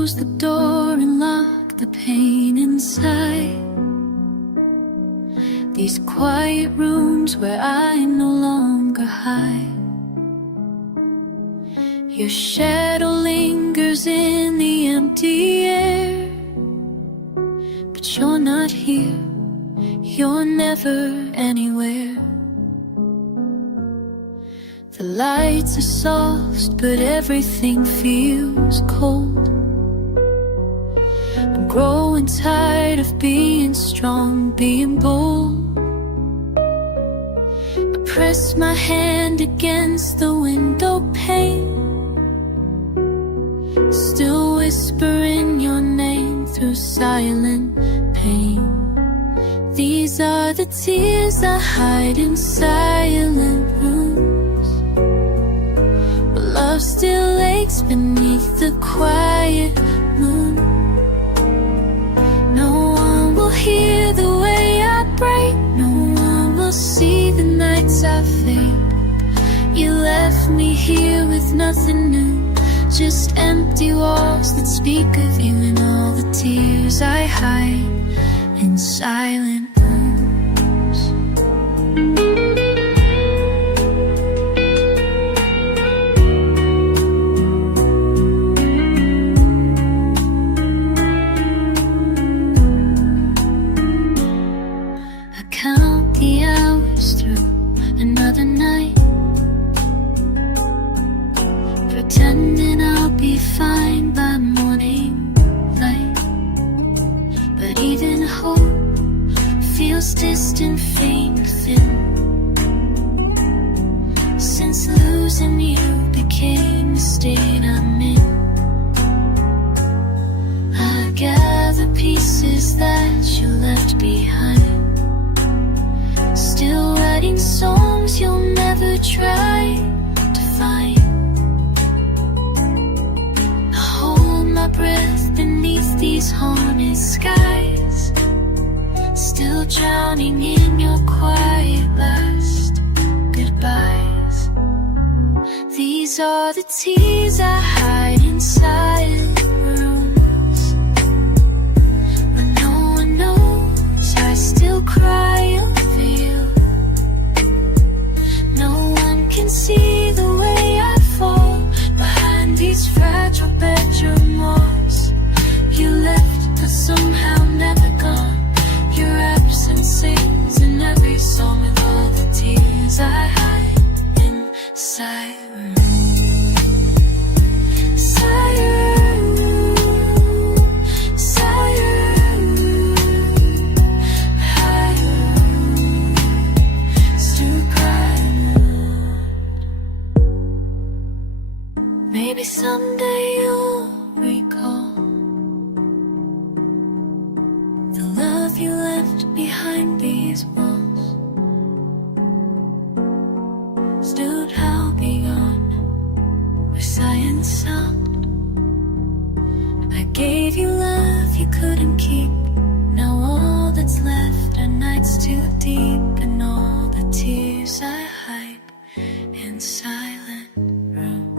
close the door and lock the pain inside. These quiet rooms where I no longer hide. Your shadow lingers in the empty air, but you're not here, you're never anywhere. The lights are soft, but everything feels cold. I'm growing tired of being strong, being bold. I press my hand against the window pane, still whispering your name through silent pain. These are the tears I hide in silent rooms, but love still aches beneath the quiet moon. No one will hear the way I break, no one will see the nights I fade. You left me here with nothing new, just empty walls that speak of you, and all the tears I hide in silent rooms. I count the hours through another night, pretending I'll be fine by morning light. But even hope feels distant, faint, thin, since losing you became the state I'm in. I gather pieces that you left behind, still writing songs you'll never try to find. My breath beneath these haunted skies, still drowning in your quiet last goodbyes. These are the tears I hide in silent rooms, when no one knows I still cry over you. No one can see the way I fall behind these fragile bedroom walls. You left, but somehow never gone. Your absence sings in every song, with all the tears I hide inside. Maybe someday you'll recall the love you left behind these walls. Stood how beyond where science stopped. I gave you love you couldn't keep. Now all that's left are nights too deep, and all the tears I hide in silent rooms.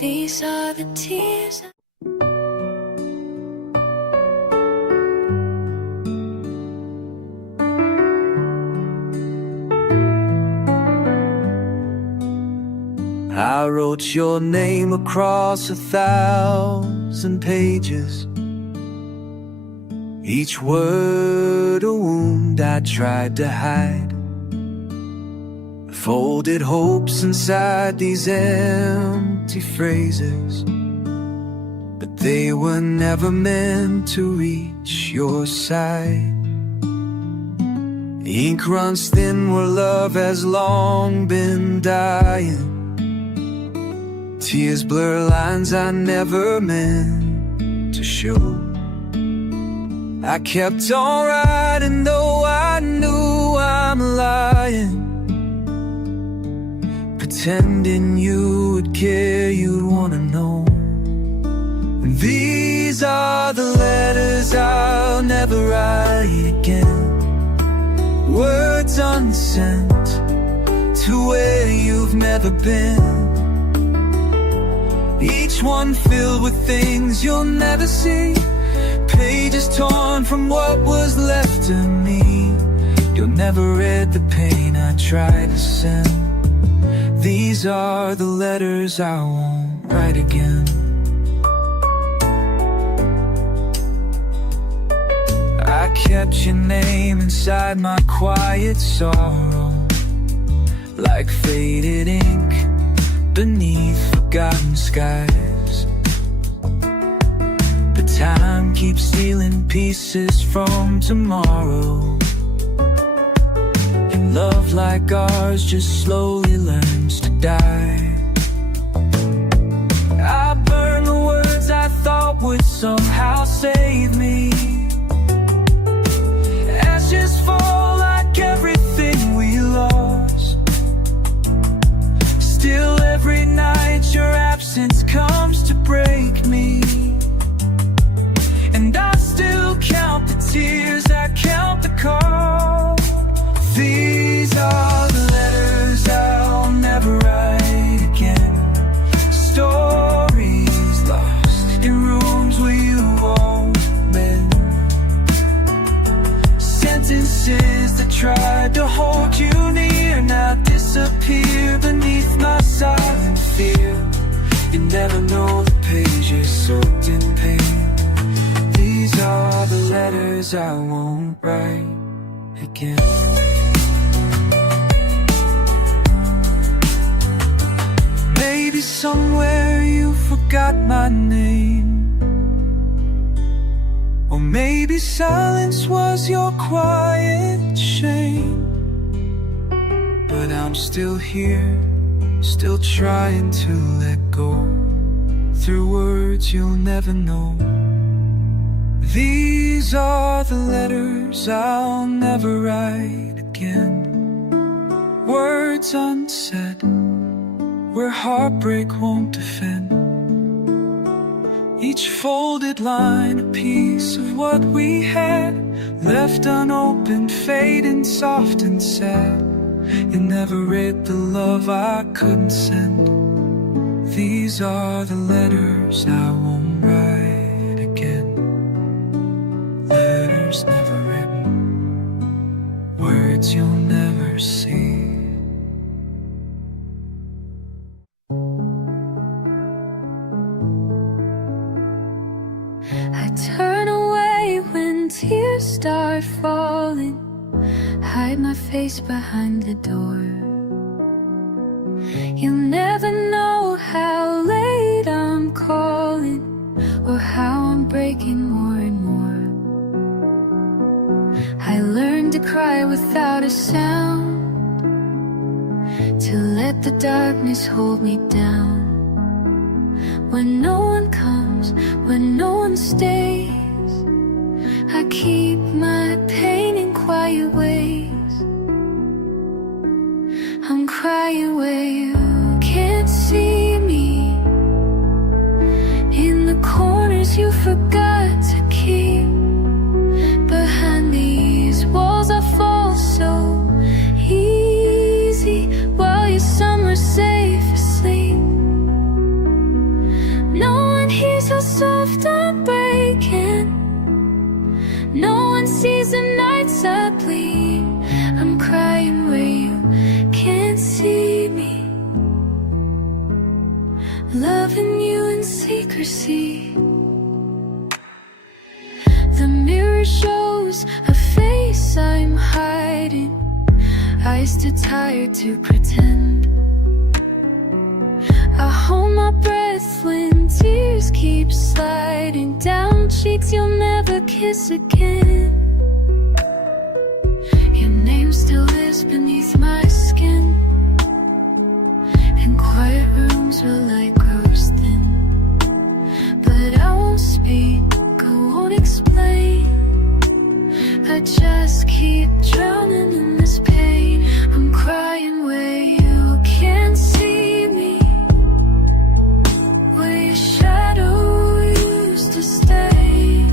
These are the tears I wrote your name across 1,000 pages, each word a wound I tried to hide. Folded hopes inside these empty phrases, but they were never meant to reach your side. The ink runs thin where love has long been dying. Tears blur lines I never meant to show. I kept on writing though I knew I'm lying, pretending you would care, you'd wanna know. And these are the letters I'll never write again, words unsent to where you've never been. each one filled with things you'll never see. Pages torn from what was left of me. You'll never read the pain I tried to send. These are the letters I won't write again. I kept your name inside my quiet sorrow, like faded ink beneath forgotten skies. But time keeps stealing pieces from tomorrow, and love like ours just slowly learns to die. I burn the words I thought would somehow save me. Ashes fall like everything we lost. Still every night your absence comes to break me, and I still count the tears, I count the cost. These are the letters I'll never write again. Stories lost in rooms where you won't mend. Sentences that tried to hold you near now disappear beneath my silent fear. You never know the pages soaked in pain. These are the letters I won't write again. Maybe somewhere you forgot my name, or maybe silence was your quiet shame. But I'm still here, still trying to let go, through words you'll never know. These are the letters I'll never write again. Words unsaid, where heartbreak won't defend. Each folded line a piece of what we had, left unopened, fading soft and sad. You never read the love I couldn't send. These are the letters I won't write again. Letters never written, words you'll never see. I turn away when tears start falling, hide my face behind the door. You'll never know how late I'm calling, or how I'm breaking more and more. I learned to cry without a sound, to let the darkness hold me down. When no one comes, when no one stays, I keep my pain in quiet ways. I'm crying where you can't see me, in the corners you forgot to keep. Behind these walls I fall so easy, while your summer's safe asleep. No one hears how soft I'm breaking, no one sees the nights I bleed. I'm crying where you can't see me, loving you in secrecy. The mirror shows a face I'm hiding, eyes too tired to pretend. I hold my breath when tears keep sliding down cheeks you'll never kiss again. Your name still lives beneath my skin, and quiet rooms will light grows thin. But I won't speak, I won't explain, I just keep drowning in this pain. I'm crying where you can't see me, where your shadow used to stay,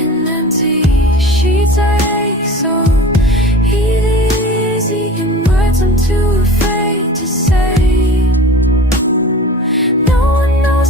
in empty sheets I ache so easy, in words I'm too afraid to say. No one knows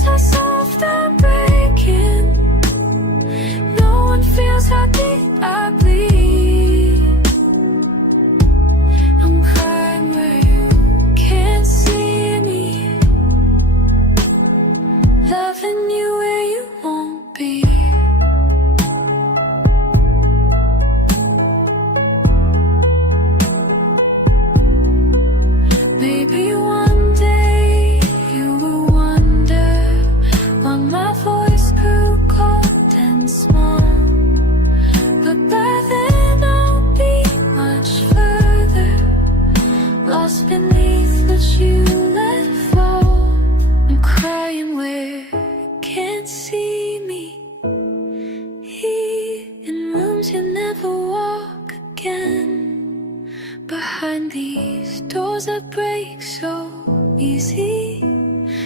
never walk again behind these doors that break so easy.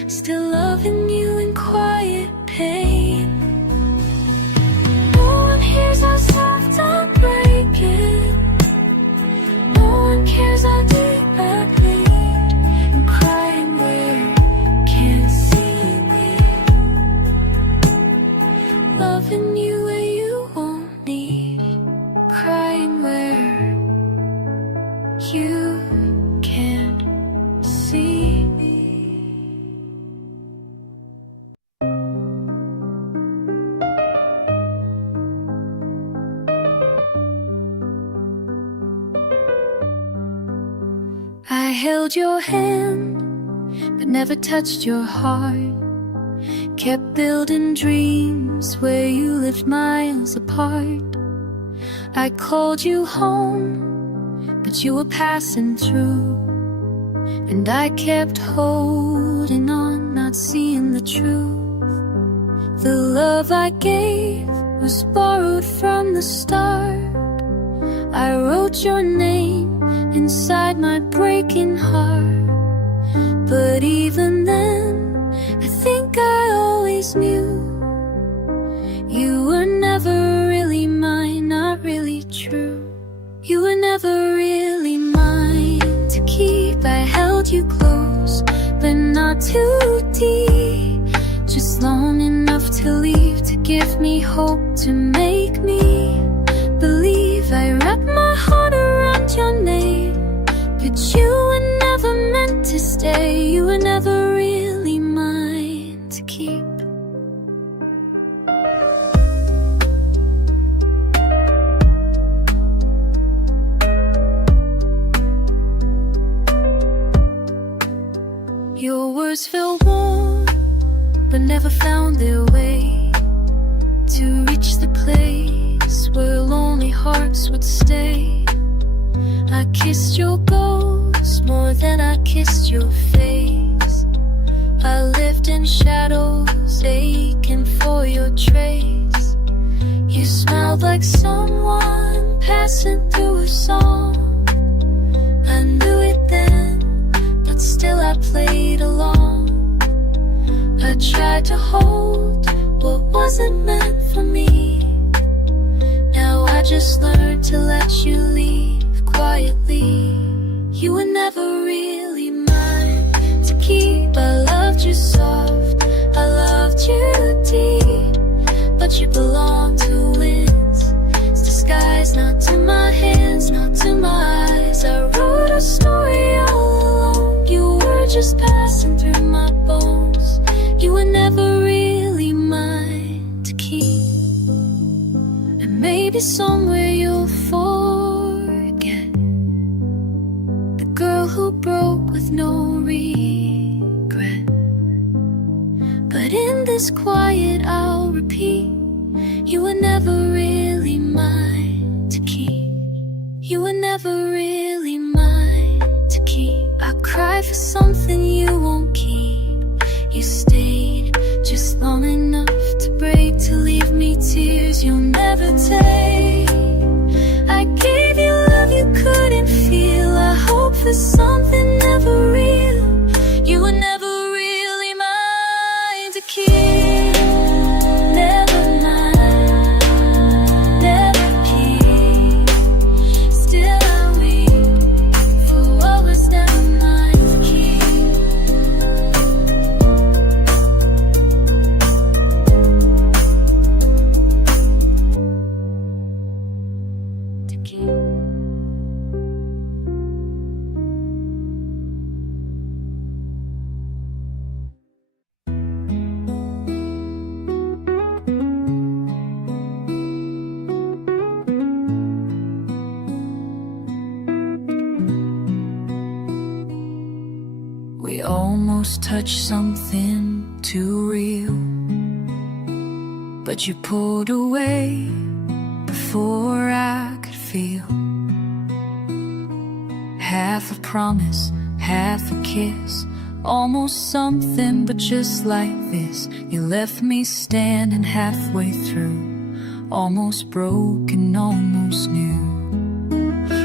Still loving you in quiet pain. No one hears how soft I'm breaking. No one cares how deep I bleed. I'm crying where you can't see me. Loving you where you won't need. Crying where you can't see me. I held your hand, but never touched your heart. Kept building dreams where you lived miles apart. I called you home, but you were passing through. And I kept holding on, not seeing the truth. The love I gave was borrowed from the start. I wrote your name inside my breaking heart. But even then, I think I always knew you were never really mine, not really true. You were never really mine to keep. I held you close, but not too deep. Just long enough to leave, to give me hope, to make me believe. I wrapped my heart around your name, but you were never meant to stay. You were never really mine to keep. Your words felt warm, but never found their way to reach the place where lonely hearts would stay. I kissed your ghost more than I kissed your face. I lived in shadows, aching for your trace. You smiled like someone passing through a song. I knew it then, but still I played along. I tried to hold what wasn't meant for me. Now I just learned to let you leave quietly. You were never really mine to keep. I loved you soft, I loved you deep, but you belong to winds. It's disguised, not to my hands, not to my eyes. I wrote a story all alone. You were just passing through my bones. You were never really mine to keep. And maybe somewhere you'll forget the girl who broke with no regret. But in this quiet I'll repeat, you were never really mine to keep. You were never really mine to keep. I cry for something you won't keep. You stayed just long enough to break, to leave me tears you'll never take. I gave you love you couldn't feel. I hope for something never real. You were never really mine to keep. Never mine, never keep. Still I weep for what was never mine to keep. To keep. We almost touched something too real, but you pulled away before I could feel. Half a promise, half a kiss, almost something, but just like this, you left me standing halfway through, almost broken, almost new.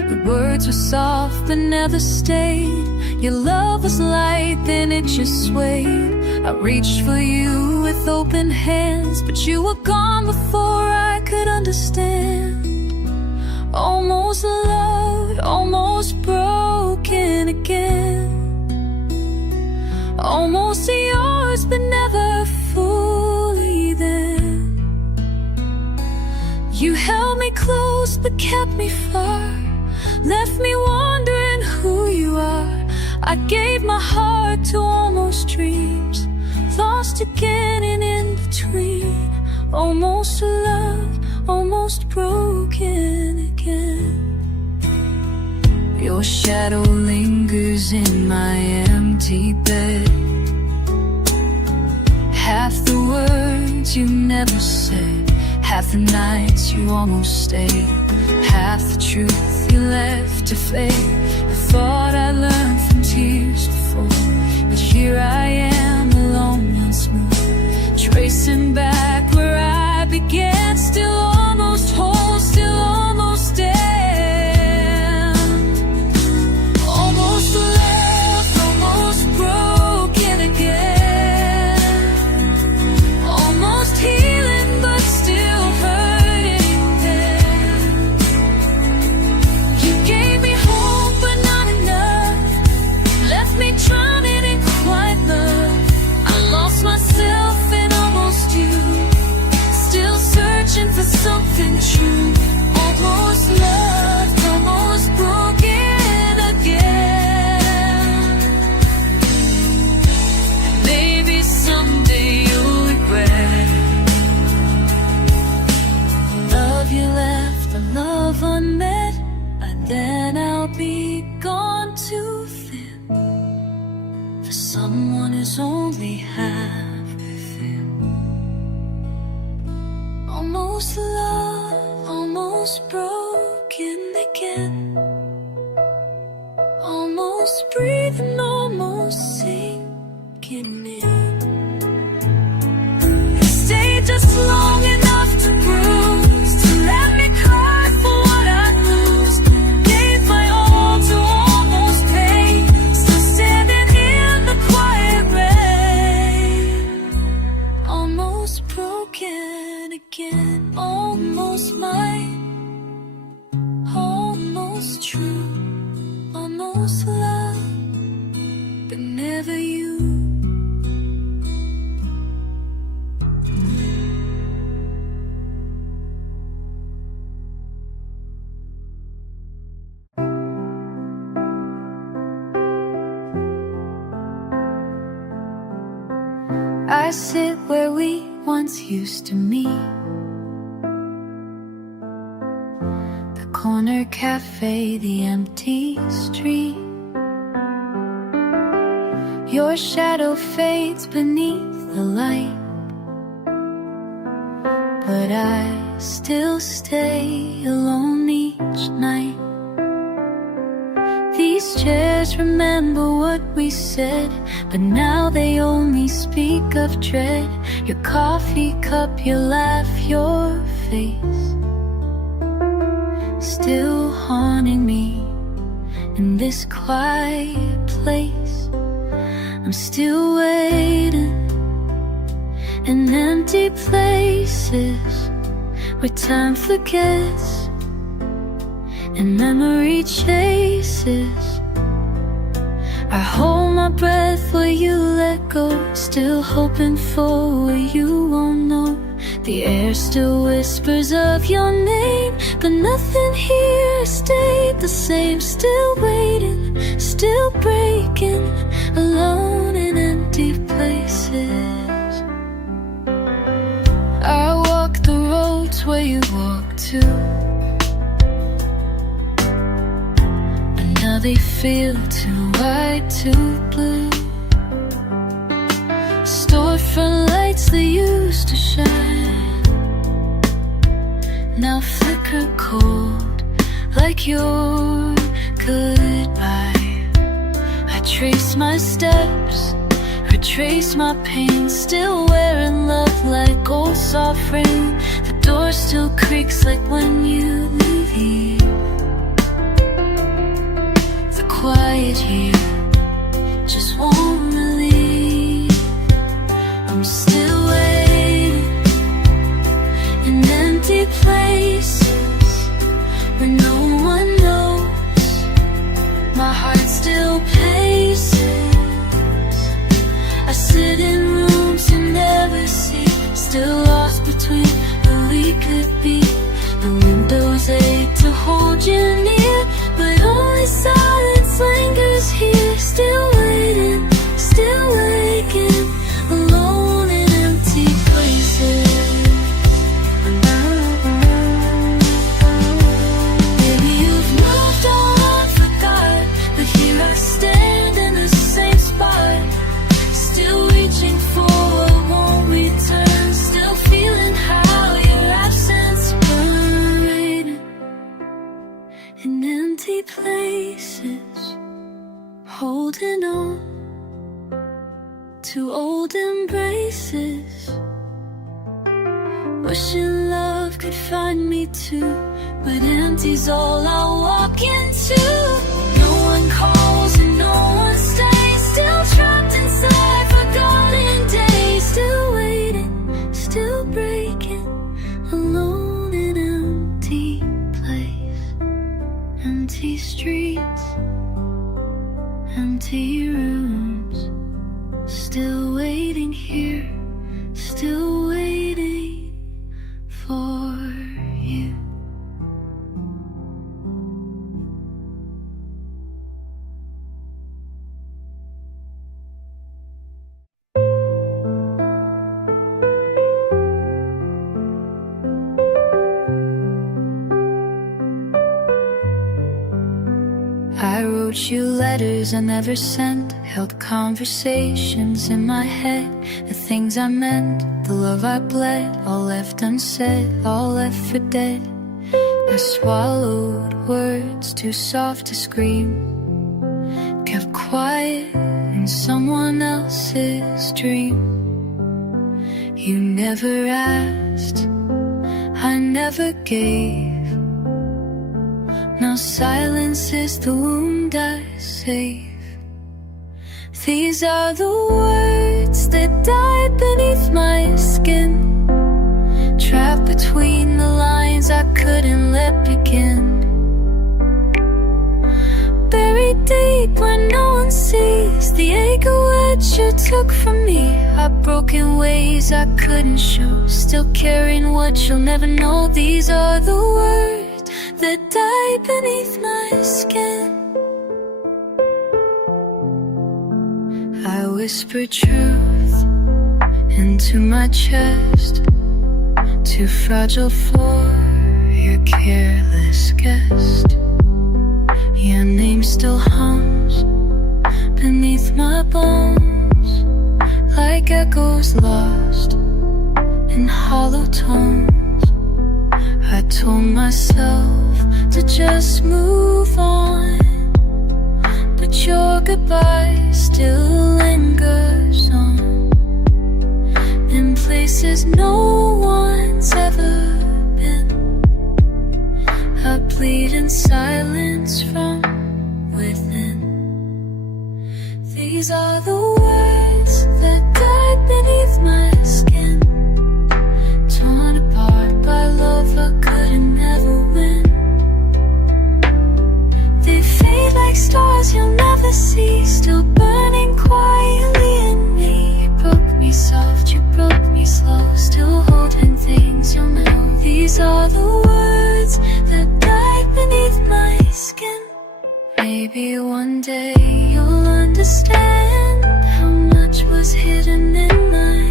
Your words were soft but never stayed. Your love was light, then it just swayed. I reached for you with open hands, but you were gone before I could understand. Almost loved, almost broken again. Almost yours, but never fully there. You held me close, but kept me far. Left me wondering who you are. I gave my heart to almost dreams, lost again and in between. Almost love, almost broken again. Your shadow lingers in my empty bed. Half the words you never said, half the nights you almost stayed, half the truth you left to fade. I thought I learned from tears before, but here I am alone once more, tracing back where I began. Still almost whole, still almost dead. Almost left, almost broken again. Almost healing but still hurting then. You gave me hope but not enough, left me drowning in quiet love. I lost myself and almost you, still searching for something true. Almost loved, almost broken again. Maybe someday you'll regret the love you left, the love unmet, and then I'll be gone too thin for someone who's only half within. Almost love, almost broken again. Almost breathing, almost sinking in. You stayed just long enough to bruise, to let me cry for what I'd lose. Gave my all to almost pain, still standing in the quiet rain. Almost broken again, almost mine, almost true, almost love, but never you. I sit where we once used to meet, the corner cafe, the empty street. Your shadow fades beneath the light, but I still stay alone each night. These chairs remember what we said, but now they only speak of dread. Your coffee cup, your laugh, your face, still haunting me in this quiet place. I'm still waiting in empty places where time forgets and memory chases. I hold my breath where you let go, still hoping for what you won't know. The air still whispers of your name, but nothing here stayed the same. Still waiting, still breaking, alone in empty places. I walk the roads where you walk too, but now they feel too white, too blue. Storefront lights that used to shine now flicker cold like your goodbye. I trace my steps, retrace my pain, still wearing love like old soft rain. The door's still still creaks like when you leave. The quiet here just won't relieve. I'm still waiting in empty places where no one knows. My heart still paces. I sit in rooms you never see, still lost between who we could be. The windows ache to hold you near, but only silence lingers here. Still waiting, still waking, alone in empty places. Maybe you've moved on, forgot, but here I stand in the same spot, still reaching for what won't return, still feeling how your absence burned in empty places, holding on to old embraces, wishing love could find me too, but empty's all I walk into. No one calls and no one stays, still trapped inside forgotten days, still waiting, still breaking, alone in empty place, empty streets, empty rooms, still waiting here, still waiting for you. I wrote you letters I never sent, held conversations in my head, the things I meant, the love I bled, all left unsaid, all left for dead. I swallowed words too soft to scream, kept quiet in someone else's dream. You never asked, I never gave. Now silence is the wound I save. These are the words that died beneath my skin, trapped between the lines I couldn't let begin. Buried deep where no one sees the ache of what you took from me. I've broken ways I couldn't show, still carrying what you'll never know. These are the words that died beneath my skin. I whisper truth into my chest, too fragile for your careless guest. Your name still hums beneath my bones, like echoes lost in hollow tones. I told myself to just move on, but your goodbye still lingers on, in places no one's ever been. I bleed in silence from within. These are the words that died beneath my skin, torn apart by love I couldn't ever win. They fade like stars you'll never see, still burning quietly in me. You broke me soft, you broke me slow, still holding things you'll know. These are the words that died beneath my skin. Maybe one day you'll understand how much was hidden in my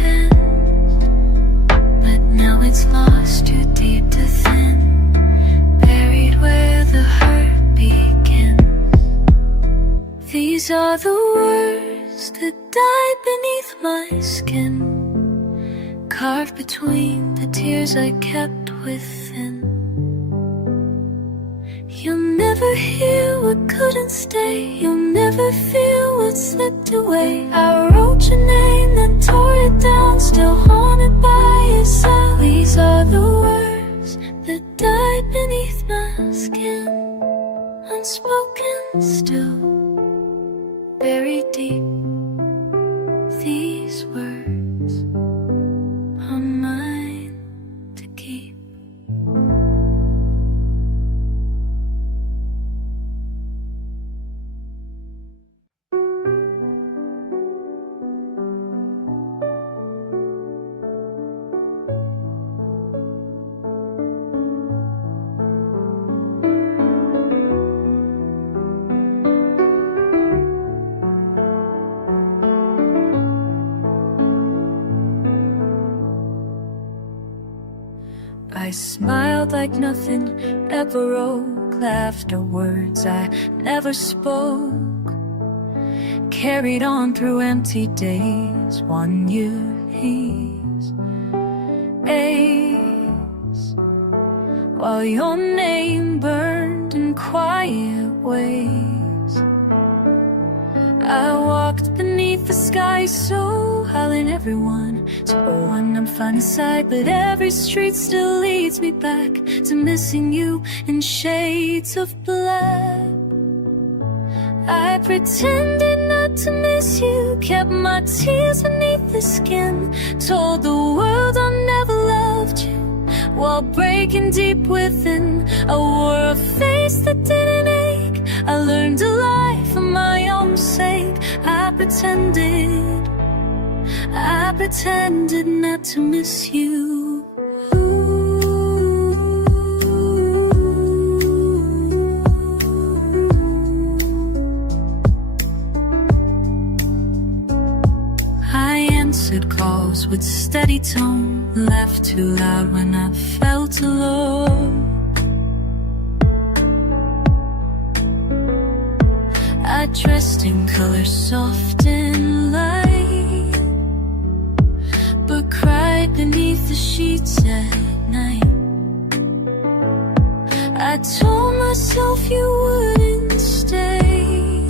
hands, but now it's lost too deep to thin, buried where the hurt begins. These are the words that died beneath my skin, carved between the tears I kept within. You'll never hear what couldn't stay, you'll never feel what slipped away. I wrote your name, then tore it down, still haunted by yourself. These are the words still buried deep. These words are mine to keep. I smiled like nothing ever broke, laughed at words I never spoke, carried on through empty days, one year haze, while your name burned in quiet ways. I walked beneath the sky so high and everyone to one I'm fine inside, but every street still leads me back to missing you in shades of black. I pretended not to miss you, kept my tears beneath the skin, told the world I never loved you, while breaking deep within. I wore a face that didn't ache, I learned to lie for my own sake. I pretended not to miss you. I answered calls with steady tone, laughed too loud when I felt alone. I dressed in colors soft and light, but cried beneath the sheets at night. I told myself you wouldn't stay,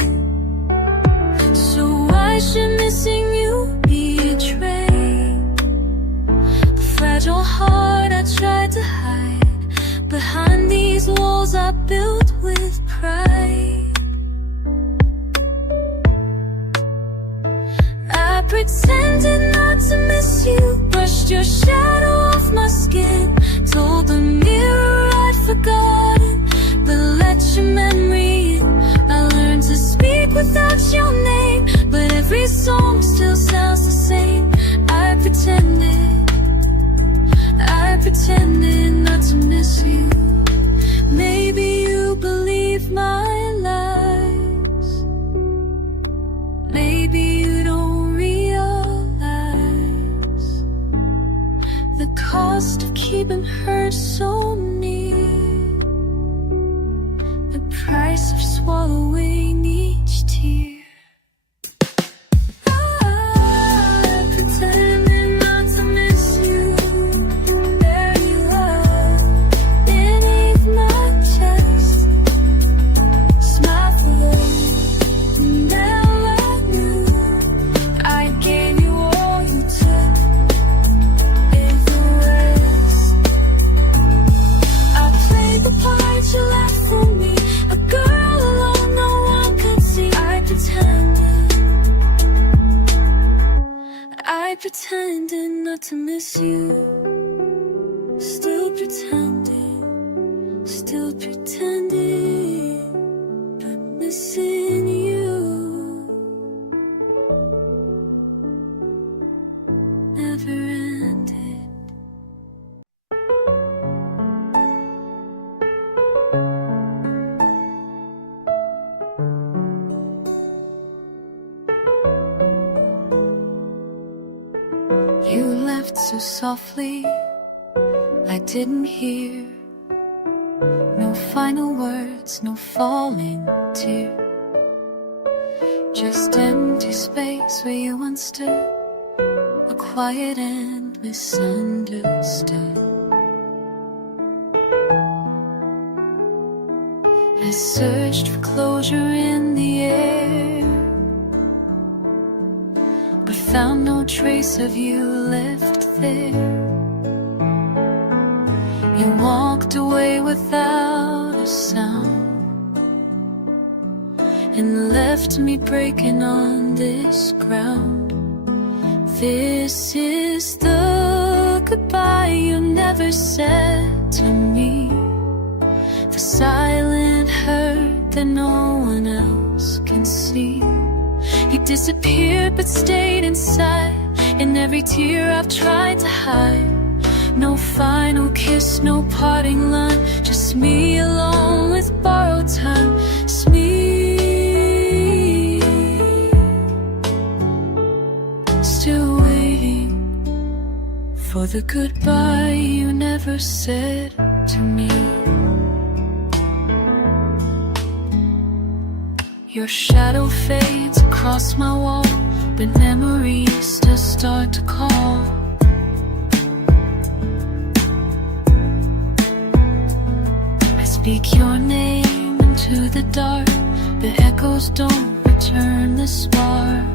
so why should missing you be a trait? A fragile heart I tried to hide behind these walls I built with pride. I pretended not to miss you, brushed your shadow off my skin, told the mirror I'd forgotten, but let your memory in. I learned to speak without your name, but every song still sounds the same. I pretended not to miss you. Maybe you believe my lies, maybe you don't realize the cost of keeping her so near, the price of swallowing each tear. I pretended not to miss you. There you are, beneath my chest, smile for you. Now I knew I gave you all you took. In the West, I played the part you left for me, a girl alone no one could see. I pretended not to miss you. Still pretending, but missing you never ended. You left so softly, I didn't hear. No final words, no falling tear, just empty space where you once stood, a quiet and misunderstood. I searched for closure in the air, but found no trace of you left there. You walked away without a sound, and left me breaking on this ground. This is the goodbye you never said to me, the silent hurt that no one else can see. You disappeared but stayed inside, in every tear I've tried to hide. No final kiss, no parting line, just me alone with borrowed time. It's me, still waiting for the goodbye you never said to me. Your shadow fades across my wall, but memories still start to call. I speak your name into the dark, the echoes don't return the spark.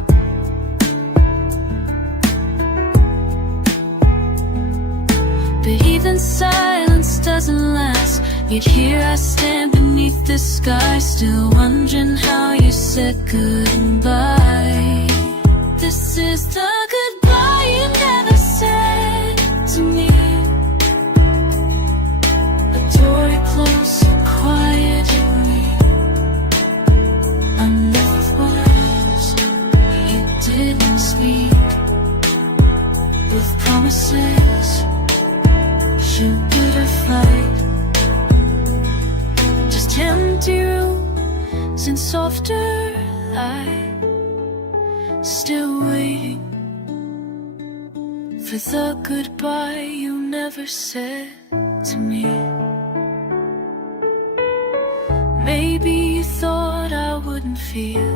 But even silence doesn't last, yet here I stand beneath the sky, still wondering how you said goodbye. This is the goodbye you never said to me. A door you closed so quietly, enough words you didn't speak, with promises you could have flight. Just empty rooms and softer light, still waiting for the goodbye you never said to me. Maybe you thought I wouldn't feel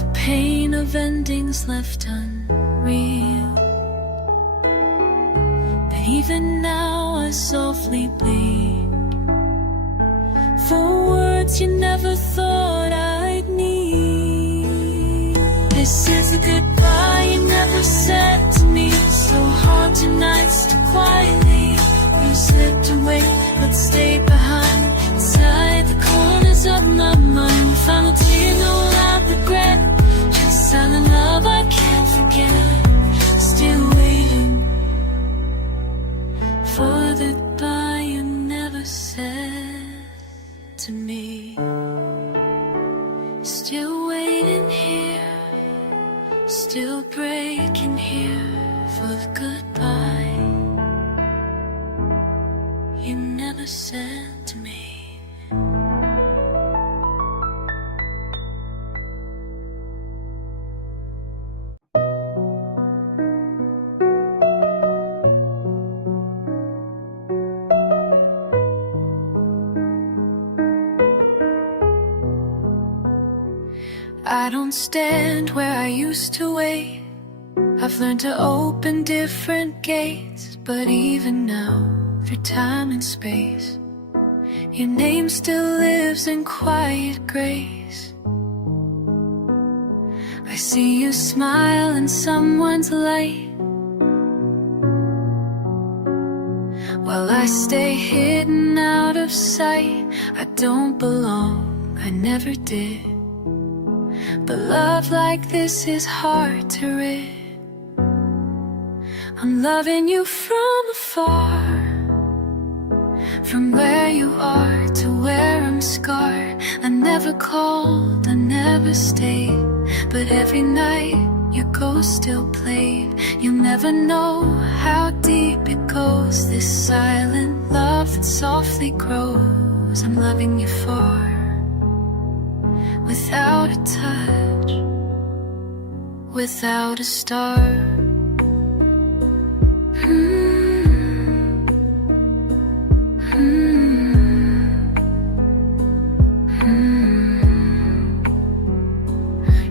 the pain of endings left unreal, but even now I softly bleed for words you never thought I'd need. This is a goodbye you never said to me, so hard tonight to quietly. You slipped away but stayed behind, inside the corners of my mind. Final tear, no loud regret, just silent love I can't forget. Still waiting for the goodbye you never said to me. Still waiting here, still breaking here for the goodbye you never said to me. I don't stand where I used to wait. I've learned to open different gates, but even now, through time and space, your name still lives in quiet grace. I see you smile in someone's light, while I stay hidden out of sight. I don't belong, I never did, but love like this is hard to rid. I'm loving you from afar, from where you are to where I'm scarred. I never called, I never stayed, but every night your ghost still played. You'll never know how deep it goes, this silent love that softly grows. I'm loving you for, without a touch, without a start.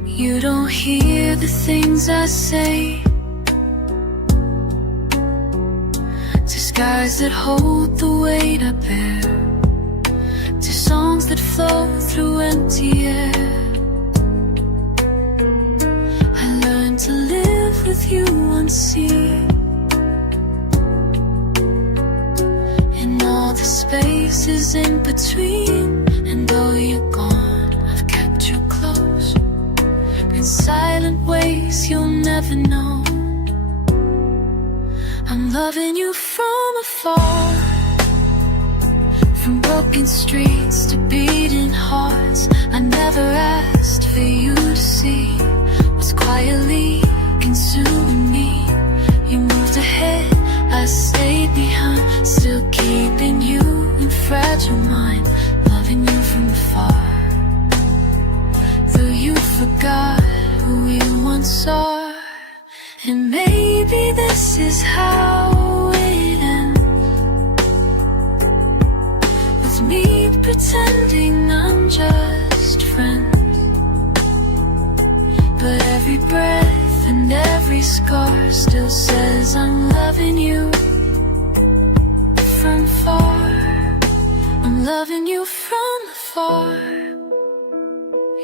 You don't hear the things I say, to skies that hold the weight I bear, to songs that flow through empty air. I learned to live with you unseen, in all the spaces in between. And though you're gone, I've kept you close. In silent ways you'll never know. I'm loving you from afar, from broken streets to beating hearts. I never asked for you to see what's quietly consuming me. You moved ahead, I stayed behind, still keeping you in fragile mind. Loving you from afar, though you forgot who you once are. And maybe this is how it ends, with me pretending I'm just friends. But every breath and every scar still says I'm loving you from far. I'm loving you from afar.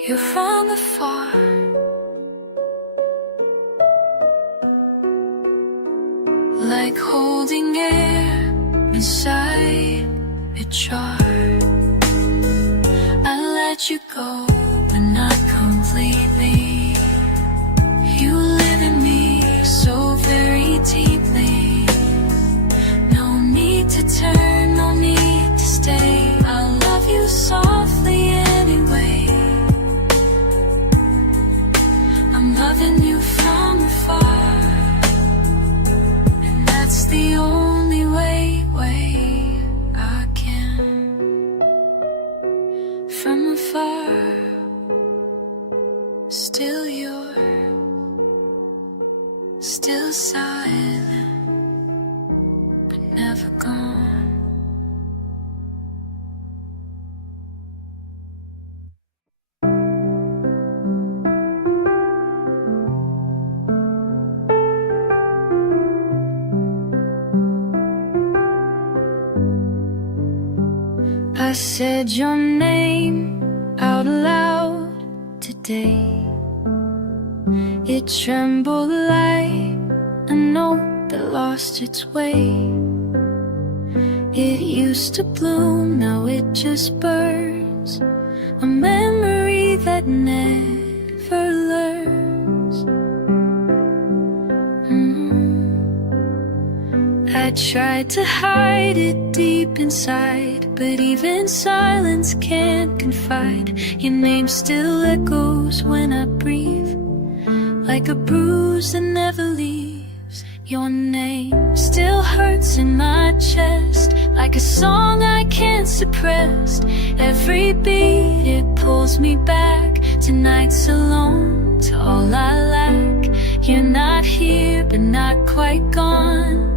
You're from afar. Like holding air inside a jar. I let you go, but not completely. You live in me so very deeply. No need to turn, no need to stay. I'll love you softly anyway. I'm loving you from afar, and that's the only way I can. From afar, still yours, still silent, but never gone. I said your name out loud today. It trembled like a note that lost its way. It used to bloom, now it just burns. A memory that never learns. I tried to hide it deep inside, but even silence can't confide. Your name still echoes when I breathe, like a bruise that never leaves. Your name still hurts in my chest, like a song I can't suppress. Every beat, it pulls me back to nights alone, to all I lack. You're not here, but not quite gone.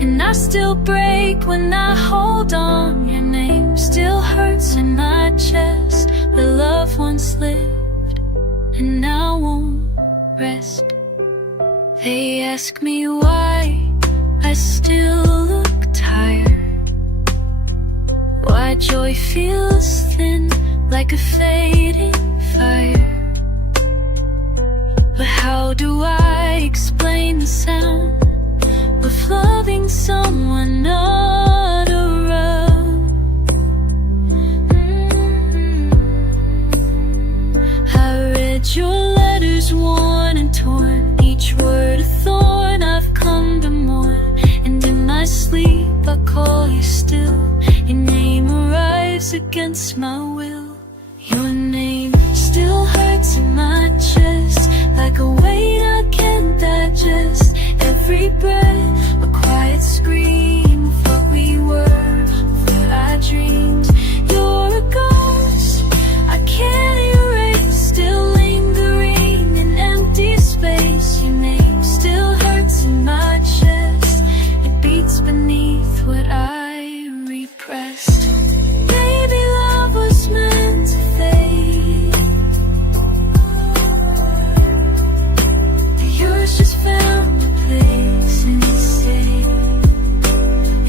And I still break when I hold on. Your name still hurts in my chest, but love once lived, and now won't rest. They ask me why I still look tired, why joy feels thin like a fading fire. But how do I explain the sound of loving someone not around? I read your letters worn and torn, each word a thorn I've come to mourn. And in my sleep I call you still. Your name arrives against my will. Your name still hurts in my chest, like a weight I can't digest. Every breath, a quiet scream of what we were, of what I dreamed. You're a ghost I can't erase, still lingering in empty space. Your name still hurts in my chest, it beats beneath what I repressed. Maybe love was meant to fade, but yours just found a place inside.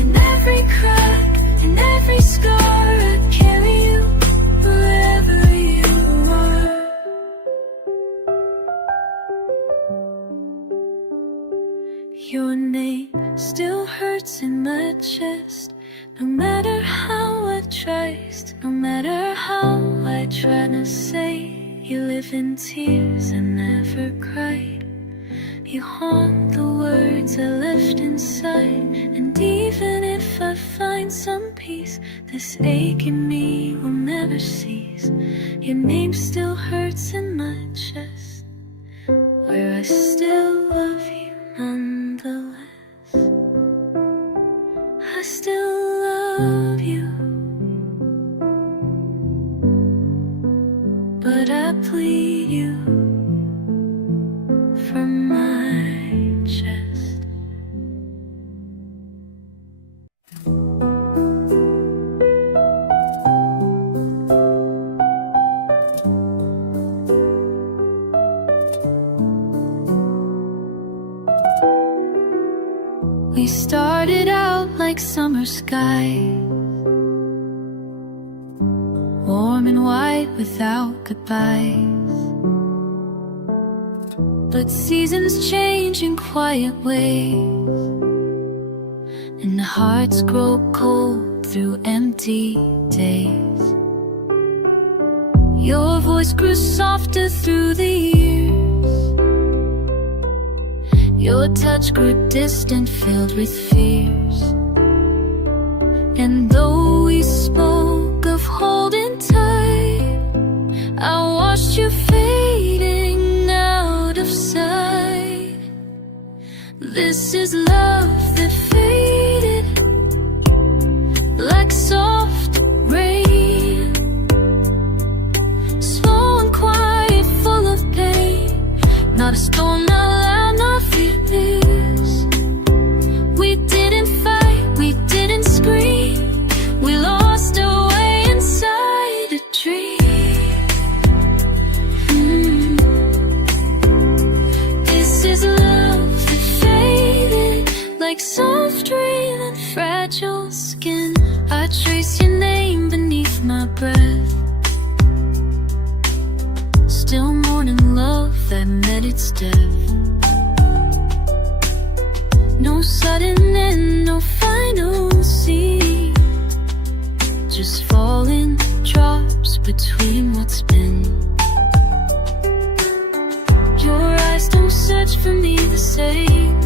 In every crack, in every scar, I carry you wherever you are. Your name still hurts in my chest, No matter how I traced, no matter how I try to say, you live in tears I never cried. You haunt the words I left inside. And even if I find some peace, this ache in me will never cease. Your name still hurts in my chest, where I still love you nonetheless. I still love you, but I plead you from my chest. We started out like summer skies, warm and white without goodbyes. But seasons change in quiet ways, and hearts grow cold through empty days. Your voice grew softer through the years. Your touch grew distant, filled with fears. And though we spoke of holding tight, I watched you fading out of sight. This is love that faded like soft rain, slow and quiet, full of pain. Not a storm, not loud, not fearless. We didn't fight, we didn't scream. We lost our way inside a dream. This is love that faded like soft rain and fragile skin. I trace your name beneath my breath, still mourning love that met its death. No sudden end, no final scene, just falling drops between what's been. Your eyes don't search for me the same.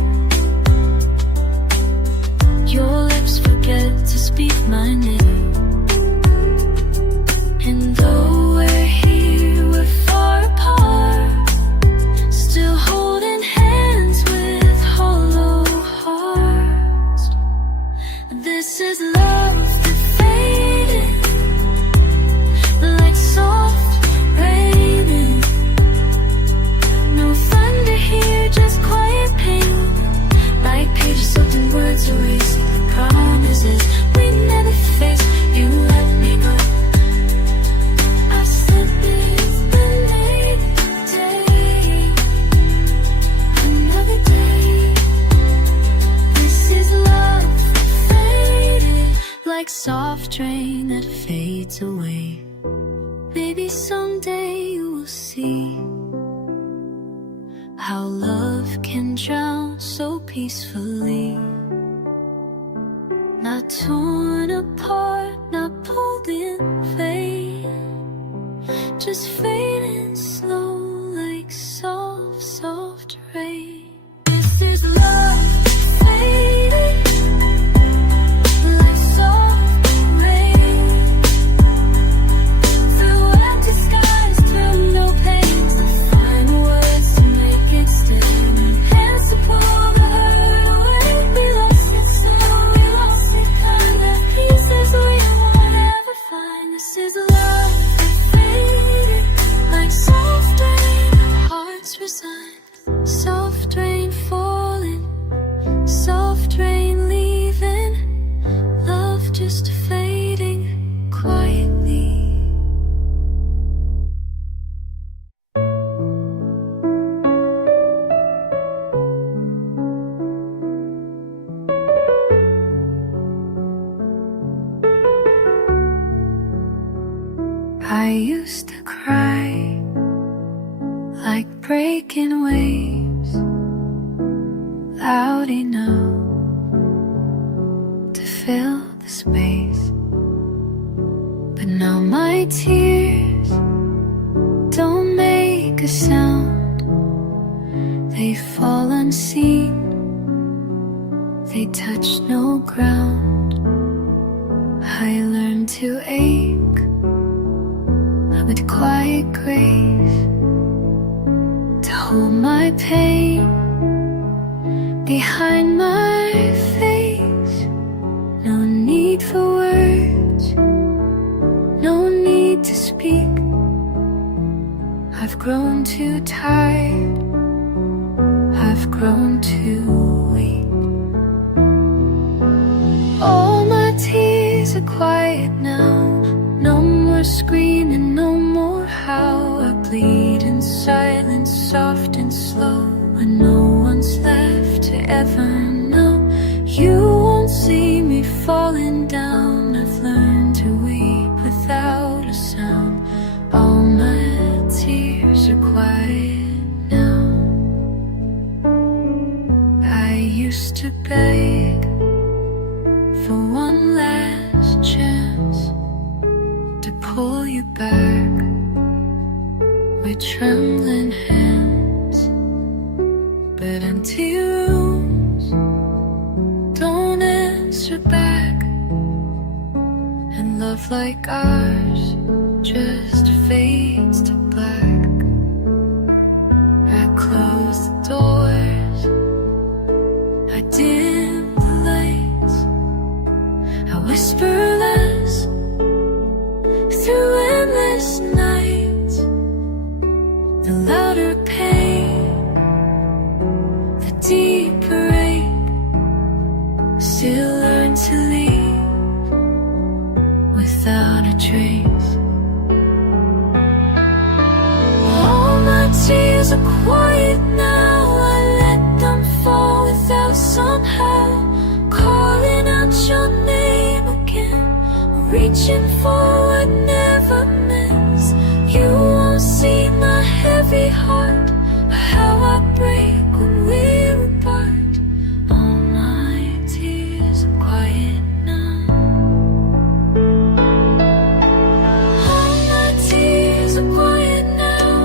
Your lips forget to speak my name. And though we're here, we're far apart, still holding hands with hollow hearts. This is love that faded like soft raining. No thunder here, just quiet pain. Like pages soaked in words erased, promises we never faced. You let me go. I said this the late day, another day. This is love that faded like soft rain that fades away. Maybe someday you will see how love can drown so peacefully. Not torn apart, not pulled in vain, just fading slow like soft, soft rain. This is love fading like soft rain, through empty skies, through no pain. Find words to make it stay, hands to pull the hurt away. We lost it soon, we lost it kind of pieces we won't ever find. This is love that faded like soft rain, hearts resigned. Soft rain falling, soft rain leaving, love just fading quietly. I used to cry like breaking waves, loud enough to fill the space. But now my tears don't make a sound. They fall unseen, they touch no ground. I learned to ache with quiet grace, to hold my pain behind my face. No need for words, no need to speak. I've grown too tired, I've grown too weak. All my tears are quiet now. No more screaming, no more how. I bleed in silence, soft and slow, when no one's left to ever know. You won't see me falling down. I've learned to weep without a sound. All my tears are quiet now. I used to beg for one last chance to pull you back with trembling hands, but empty rooms don't answer back, and love like ours just fades to black. I close the doors, I dim the lights, I whisper less through endless nights. The louder pain, the deeper ache, still learn to leave without a trace. All my tears are quiet now. I let them fall without somehow calling out your name again, reaching for what never mends. You won't see my heavy heart, or how I break when we're apart. All my tears are quiet now. All my tears are quiet now.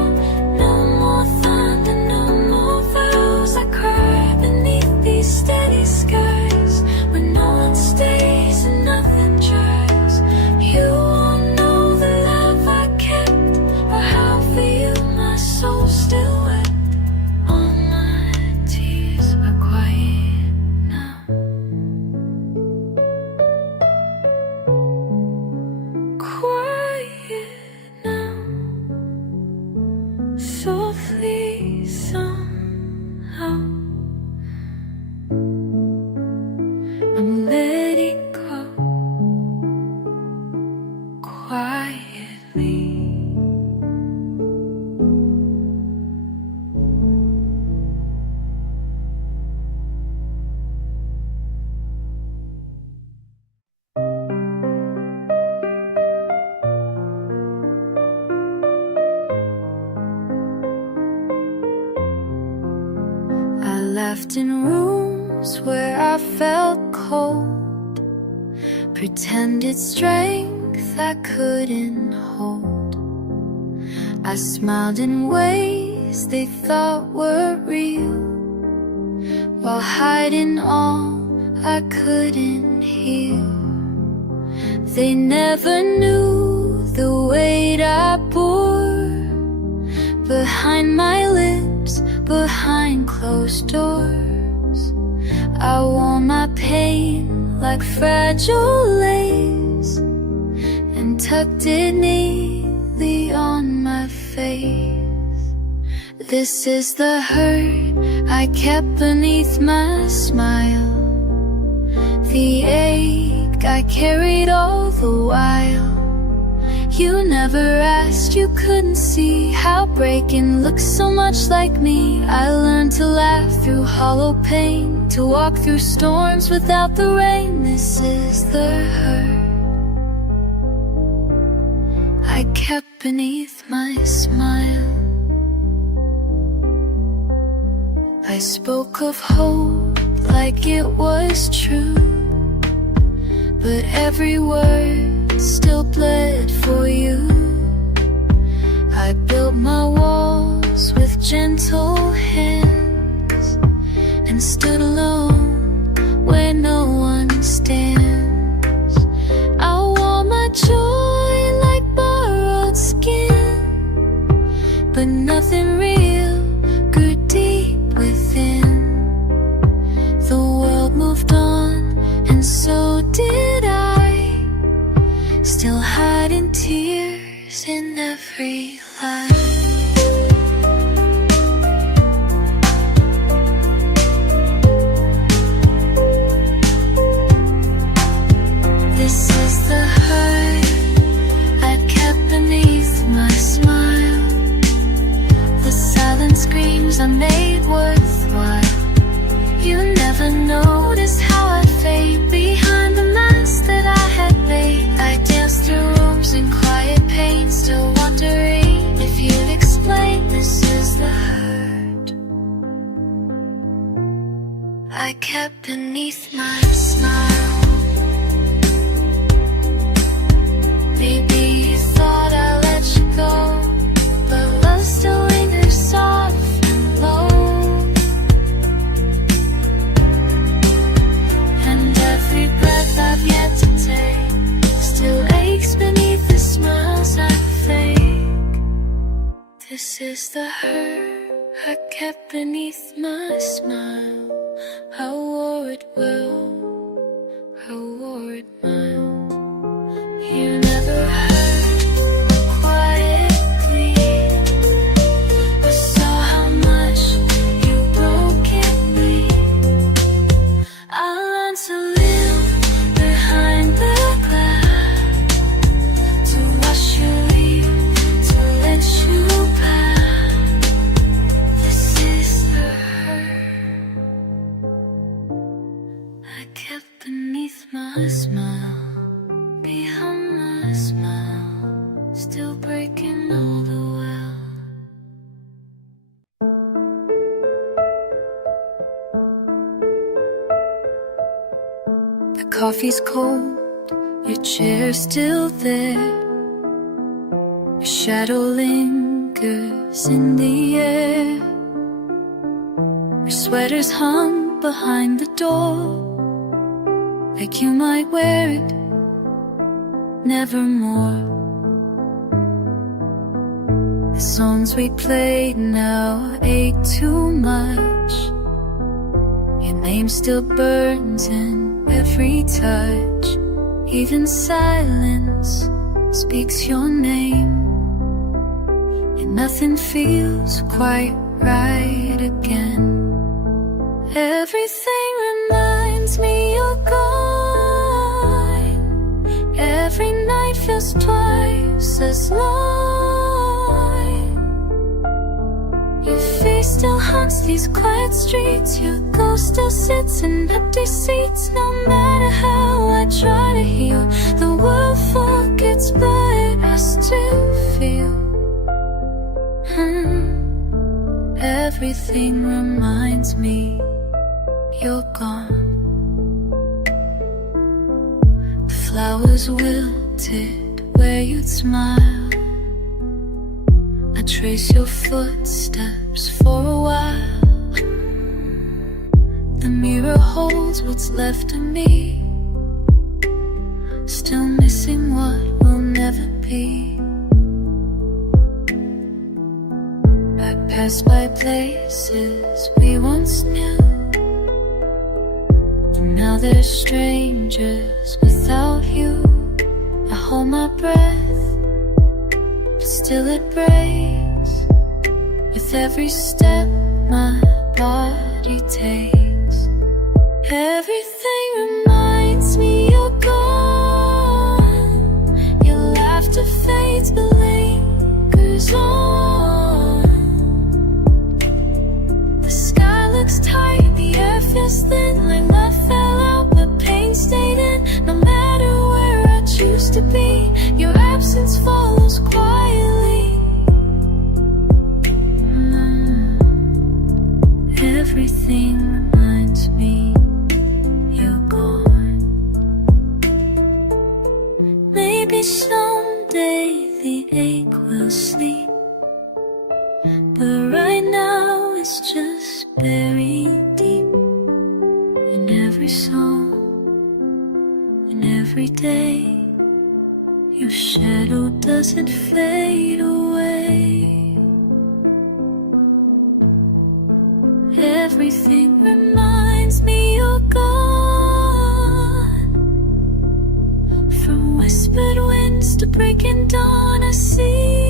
No more thunder, no more vows. I cry beneath these steady skies, where no one stays and nothing dries. You won't know the love I kept, or how for you my soul still wept. All my tears are quiet now. Quiet now. Softly somehow I'm letting go quietly. I laughed in rooms where I felt cold, pretended strength I couldn't hold. I smiled in ways they thought were real, while hiding all I couldn't heal. They never knew the weight I bore behind my lips, behind closed doors. I wore my pain like fragile lace and tucked it neatly on my face. This is the hurt I kept beneath my smile, the ache I carried all the while. You never asked, you couldn't see how breaking looks so much like me. I learned to laugh through hollow pain, to walk through storms without the rain. This is the hurt I kept beneath my smile. I spoke of hope like it was true, but every word still bled for you. I built my walls with gentle hands and stood alone where no one stands. I wore my joy like borrowed skin, but nothing real grew deep within. The world moved on, and so did I, still hiding tears in every line. This is the hurt I kept beneath my smile, the silent screams I made worthwhile. You never noticed how I'd fade behind the mask that I had made. I danced through rooms in quiet pain, still wondering if you'd explain. This is the hurt I kept beneath my smile. Maybe you thought I let you go, but love still lingers soft and low. And every breath I've yet to take still aches beneath the smiles I fake. This is the hurt I kept beneath my smile. I wore it well, I wore it mild. You never heard quietly, I saw how much you broke it bleed. I learned to live behind the glass, to watch you leave, to let you pass. This is the hurt I kept beneath my smile. Behind my smile, still breaking all the well. The coffee's cold, your chair's still there. Your shadow lingers in the air. Your sweater's hung behind the door, like you might wear it nevermore. The songs we played now ache too much. Your name still burns in every touch. Even silence speaks your name, and nothing feels quite right again. Everything reminds me you're gone. Every night feels twice as long. Your face still haunts these quiet streets. Your ghost still sits in empty seats. No matter how I try to heal, the world forgets, but I still feel. Everything reminds me you're gone. The flowers wilted where you'd smile. I trace your footsteps for a while. The mirror holds what's left of me, still missing what will never be. I pass by places we once knew, and now they're strangers without you. I hold my breath, but still it breaks with every step my body takes. Everything reminds me you're gone. Your laughter fades but lingers on. The sky looks tight, the air feels thin, like love fell out but pain stayed in. No matter where I choose to be, your absence follows quietly. Everything reminds me you're gone. every day. Your shadow doesn't fade away. Everything reminds me you're gone. From whispered winds to breaking dawn, I see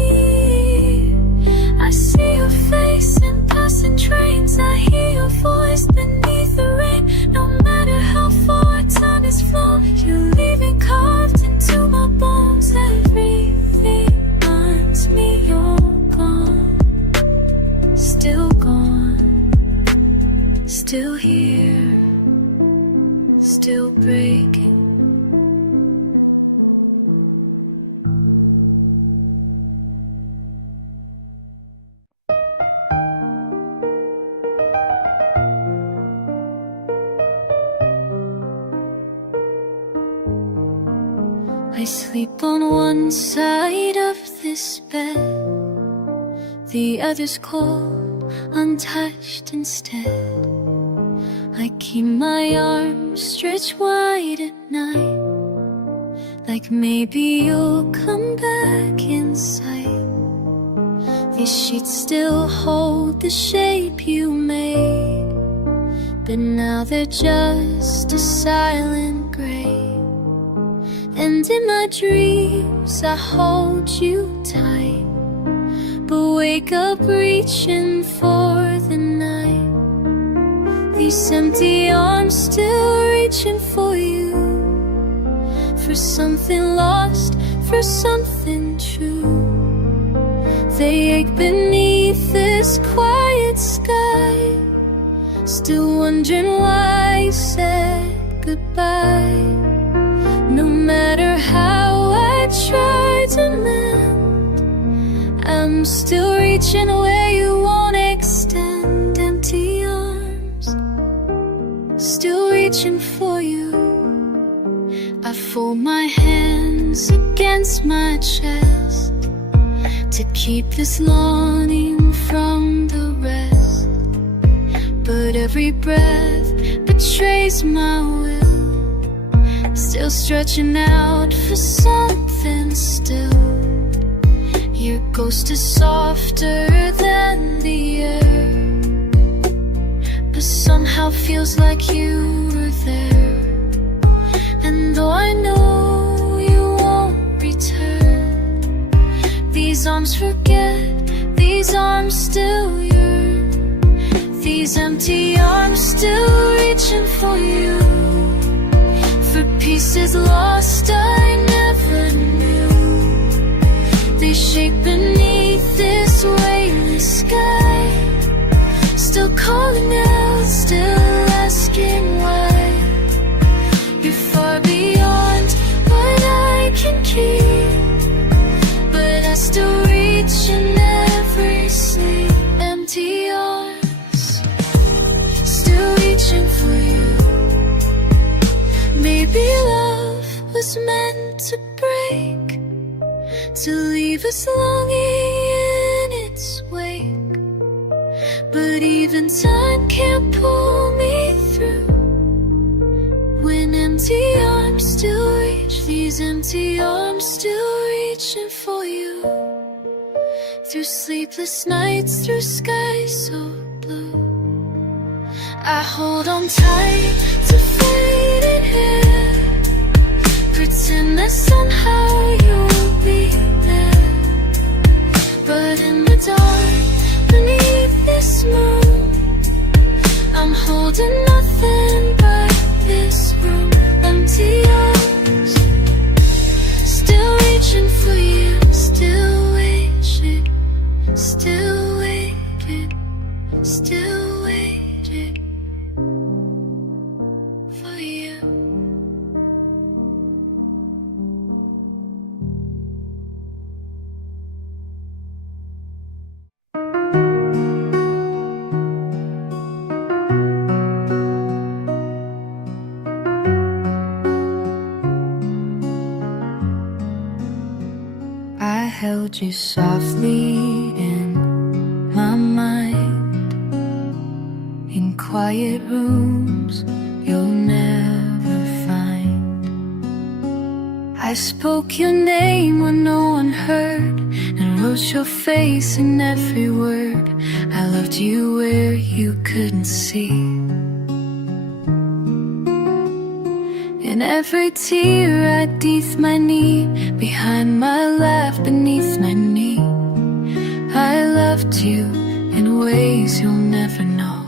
your face in passing trains. I hear your voice beneath the rain. No matter how far time has flown, you're leaving carved into my bones. Everything reminds me you're gone. Still gone. Still here. Still breaking. I sleep on one side of this bed, the other's cold, untouched instead. I keep my arms stretched wide at night, like maybe you'll come back in sight. These sheets still hold the shape you made, but now they're just a silent grave. And in my dreams I hold you tight, but wake up reaching for the night. These empty arms still reaching for you, for something lost, for something true. They ache beneath this quiet sky, still wondering why you said goodbye. No matter how I try to mend, I'm still reaching where you won't extend. Empty arms, still reaching for you. I fold my hands against my chest to keep this longing from the rest, but every breath betrays my will. Still stretching out for something still. Your ghost is softer than the air, but somehow feels like you were there. And though I know you won't return, these arms forget, these arms still yearn. These empty arms still reaching for you, for pieces lost I never knew. They shake beneath this weightless sky, still calling out, still asking why. You're far beyond what I can keep, but I still reach in every sleep. Empty arms, still reaching for you. Maybe love was meant to break, to leave us longing in its wake, but even time can't pull me through. When empty arms still reach, these empty arms still reaching for you. Through sleepless nights, through skies so blue, I hold on tight to fading hair, pretend that somehow you'll be there. But in the dark, beneath this moon, I'm holding nothing but this room. Empty arms, still reaching for you, still waiting, still waiting, still waiting for you. I held you softly in my mind, in quiet rooms you'll never find. I spoke your name when no one heard, and wrote your face in every word. I loved you where you couldn't see. In every tear beneath my knee, behind my laugh, beneath my knee, I loved you in ways you'll never know.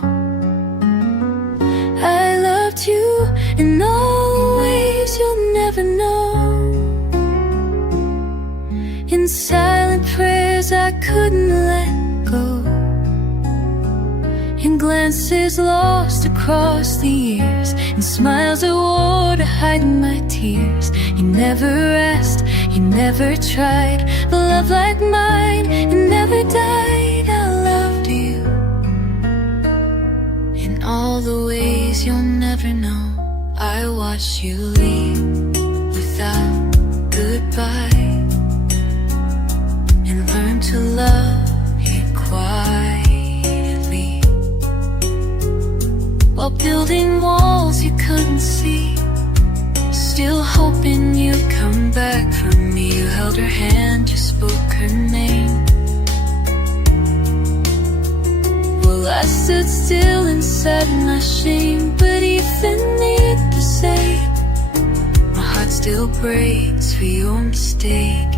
I loved you in all ways you'll never know. In silent prayers I couldn't let go, in glances lost across the years, in smiles I wore to hide my tears. You never asked, you never tried, but love like mine, it never died. I loved you in all the ways you'll never know. I watched you leave without goodbye, and learned to love you quietly, while building walls you couldn't see, still hoping you'd come back for me. You held her hand, you spoke her name. Well, I stood still inside my shame, but even need to say, my heart still breaks for your mistake.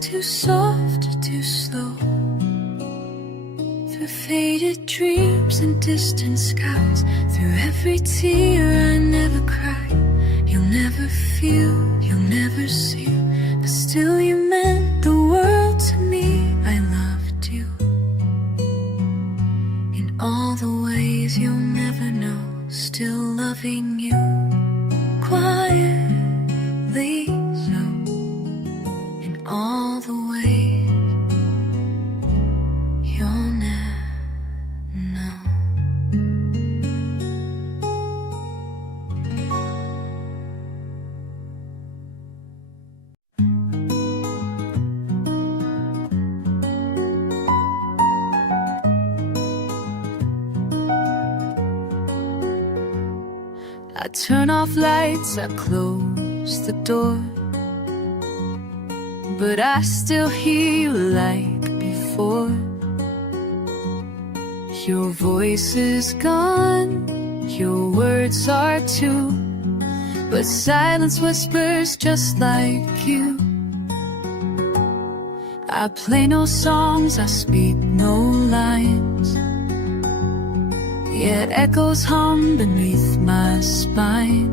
Too soft or too slow, through faded dreams and distant skies, through every tear I never cried. You'll never feel, you'll never see, but still you meant the world to me. I loved you in all the ways you'll never know, still loving you quietly, so in all the ways you'll never know. I turn off lights, I close the door, but I still hear you like before. Your voice is gone, your words are too, but silence whispers just like you. I play no songs, I speak no lines, yet echoes hum beneath my spine.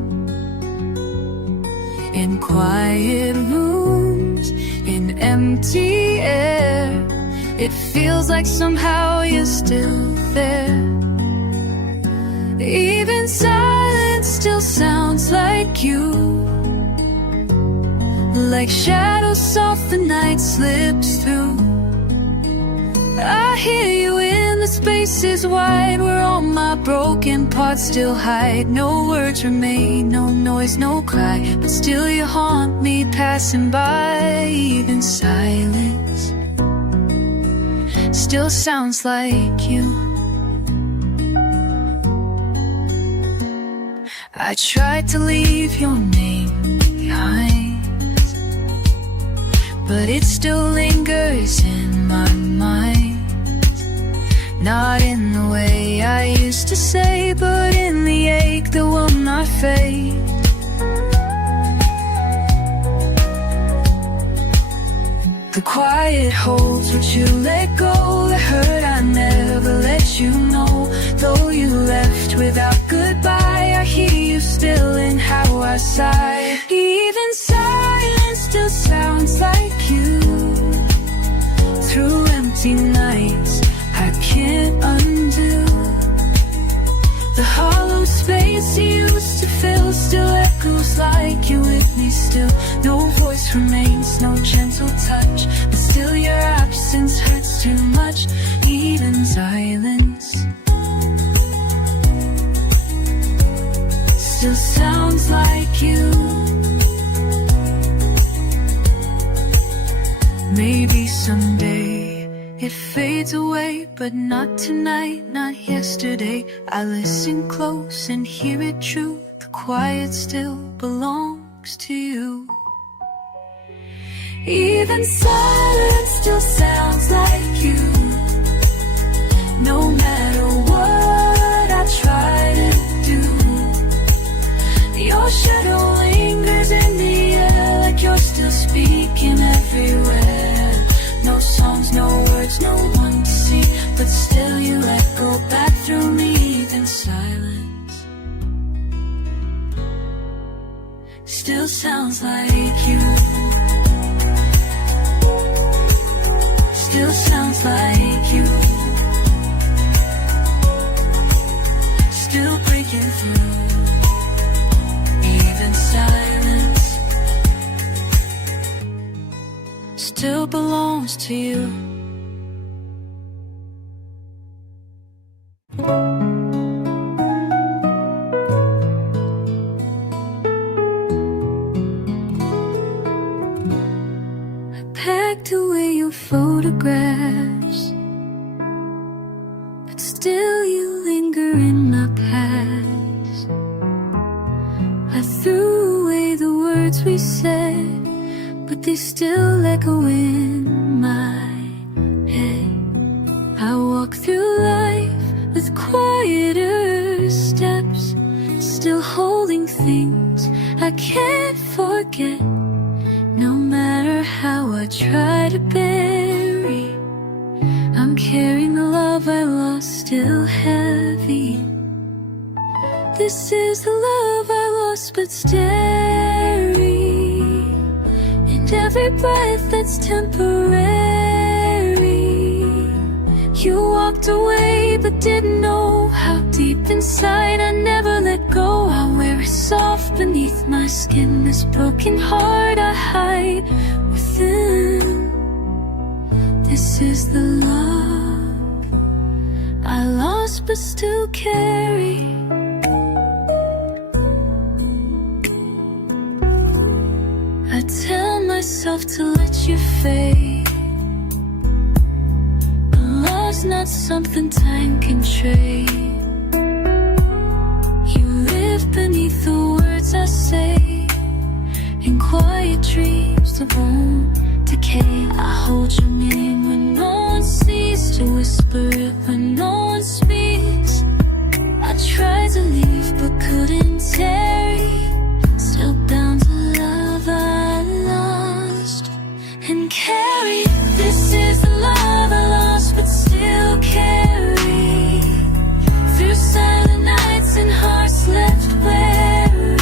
In quiet rooms, in empty air, it feels like somehow you're still there. Even silence still sounds like you, like shadows soft the night slips through. I hear you in the spaces wide, where all my broken parts still hide. No words remain, no noise, no cry, but still you haunt me passing by. Even silence still sounds like you. I tried to leave your name behind, but it still lingers in my mind. Not in the way I used to say, but in the ache that will not fade. The quiet holds what you let go. The hurt I never let you know. Though you left without goodbye, I hear you still in how I sigh. Even silence still sounds like you. Through empty nights I can't undo. The hollow space you used to fill still echoes like you're with me still. No voice remains, no gentle touch, but still your absence hurts too much. Even silence still sounds like you. Maybe someday it fades away, but not tonight, not yesterday. I listen close and hear it true. The quiet still belongs to you. Even silence still sounds like you. No matter what I try to do, your shadow lingers in the air like you're still speaking everywhere. No songs, no words, no one to see, but still you echo back through me. Even silence still sounds like you. Still sounds like you. Still breaking through. Even silence still belongs to you. I packed away your photographs, but still you linger in my past. I threw away the words we said, but they still echo in my head. I walk through life with quieter steps, still holding things I can't forget. No matter how I try to bury, I'm carrying the love I lost still heavy. This is the love I lost but scary. Every breath that's temporary. You walked away but didn't know how deep inside I never let go. I wear it soft beneath my skin, this broken heart I hide within. This is the love I lost but still carry. I tell myself to let you fade. Love's not something time can trade. You live beneath the words I say, in quiet dreams that won't decay. I hold your name when no one sees, to whisper it when no one speaks. I tried to leave but couldn't tarry, still bound to love I lost and carry. This is the love I lost but still carry. Through silent nights and hearts left weary,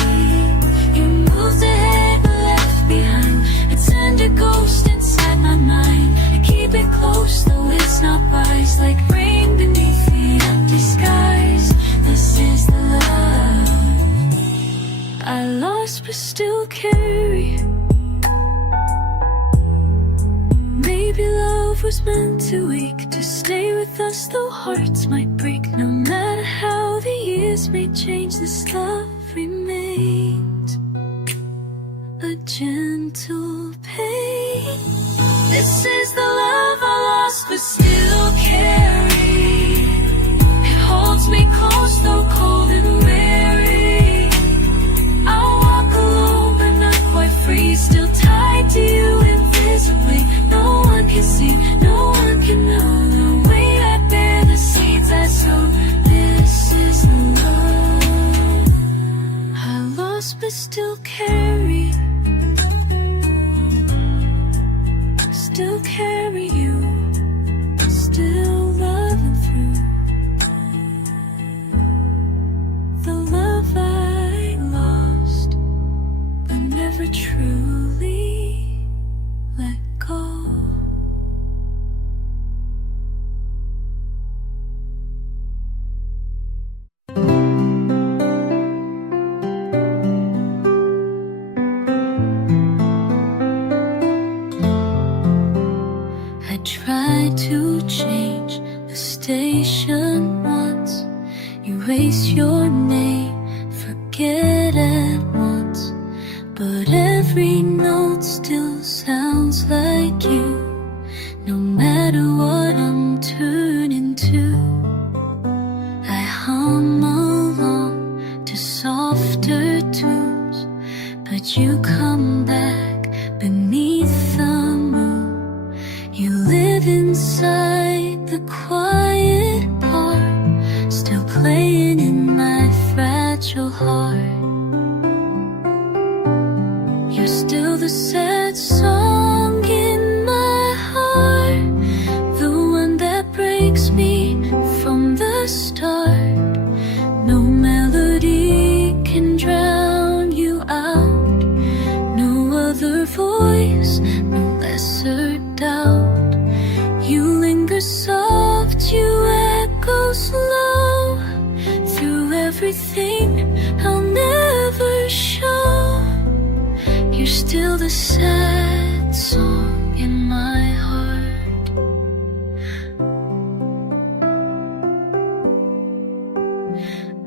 you moved ahead but left behind a tender ghost inside my mind. I keep it close though it's not wise, like rain beneath the empty skies. This is the love I lost but still carry. Maybe love was meant to wake, to stay with us though hearts might break. No matter how the years may change, this love remains a gentle pain. This is the love I lost but still carry. It holds me close though cold and weary. I walk alone but not quite free, still tied to you invisibly. No one can see, no one can know the weight I bear, the tried to change the station once. Erase your name, forget at once. But every note still sounds like you, no matter what I'm turning to. I hum along to softer tunes, but you come back beneath the moon. You live inside the quiet part, still playing in my fragile heart. You're still the sad song in my heart, the one that breaks me from the start. No melody can drown you out, no other voice, no lesser doubt. You linger soft, you echo slow, through everything I'll never show. You're still the sad song in my heart.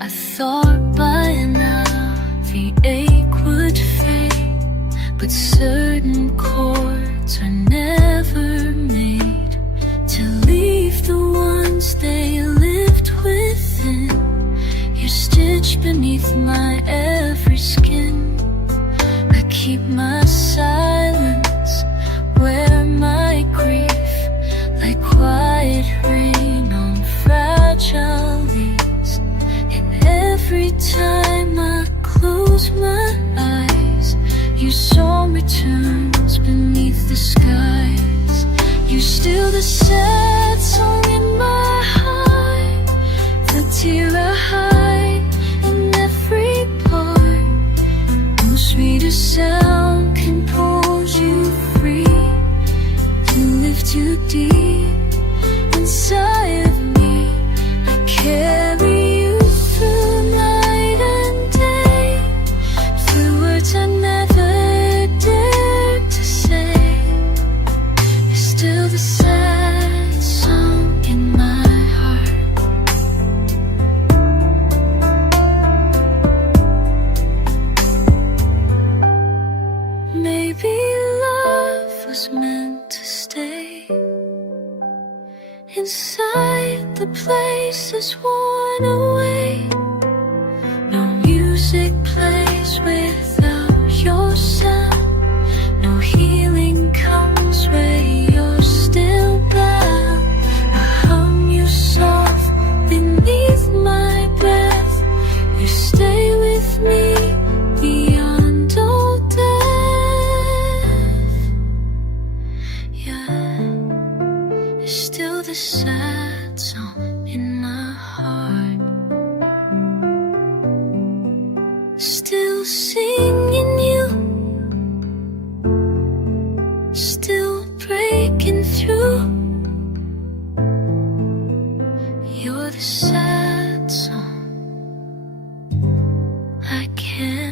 I thought by now the ache would fade, but certain chords are never made to leave the ones they lived within. You're stitched beneath my every skin. I keep my silence, wear my grief like quiet rain on fragile leaves. And every time I close my eyes, your song returns beneath the skies. You're still the sad song in my heart, the tear I hide in every part. No sweeter sound can pull you free. You live too deep inside of me. I carry you through night and day, through words I never dared to say. You're still the sad song in my heart. Maybe love was meant to stay inside the places worn away. No music plays without your sound. No healing comes where you're still bound. I hum you soft beneath my breath. You stay with me beyond all death. Yeah, you're still the sad song in my heart, still singing you, still breaking through. You're the sad song I can't